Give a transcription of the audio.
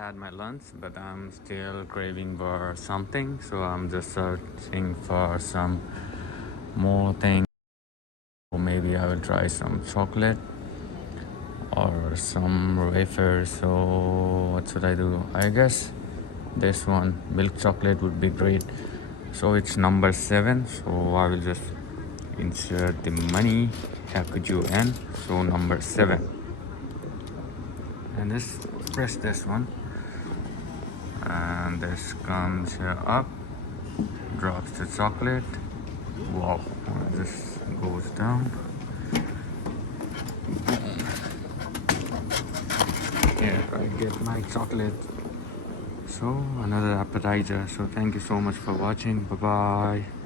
had my lunch, but I'm still craving for something, so I'm just searching for some more things. Or maybe I will try some chocolate or some wafer. So what should I do? I guess this one, milk chocolate, would be great. So it's number 7, so I will just insert the money. How could you end? So number 7, and just press this one, and this comes here up, drops the chocolate. Wow, this goes down. Here I get my chocolate. So another appetizer. So thank you so much for watching. Bye bye.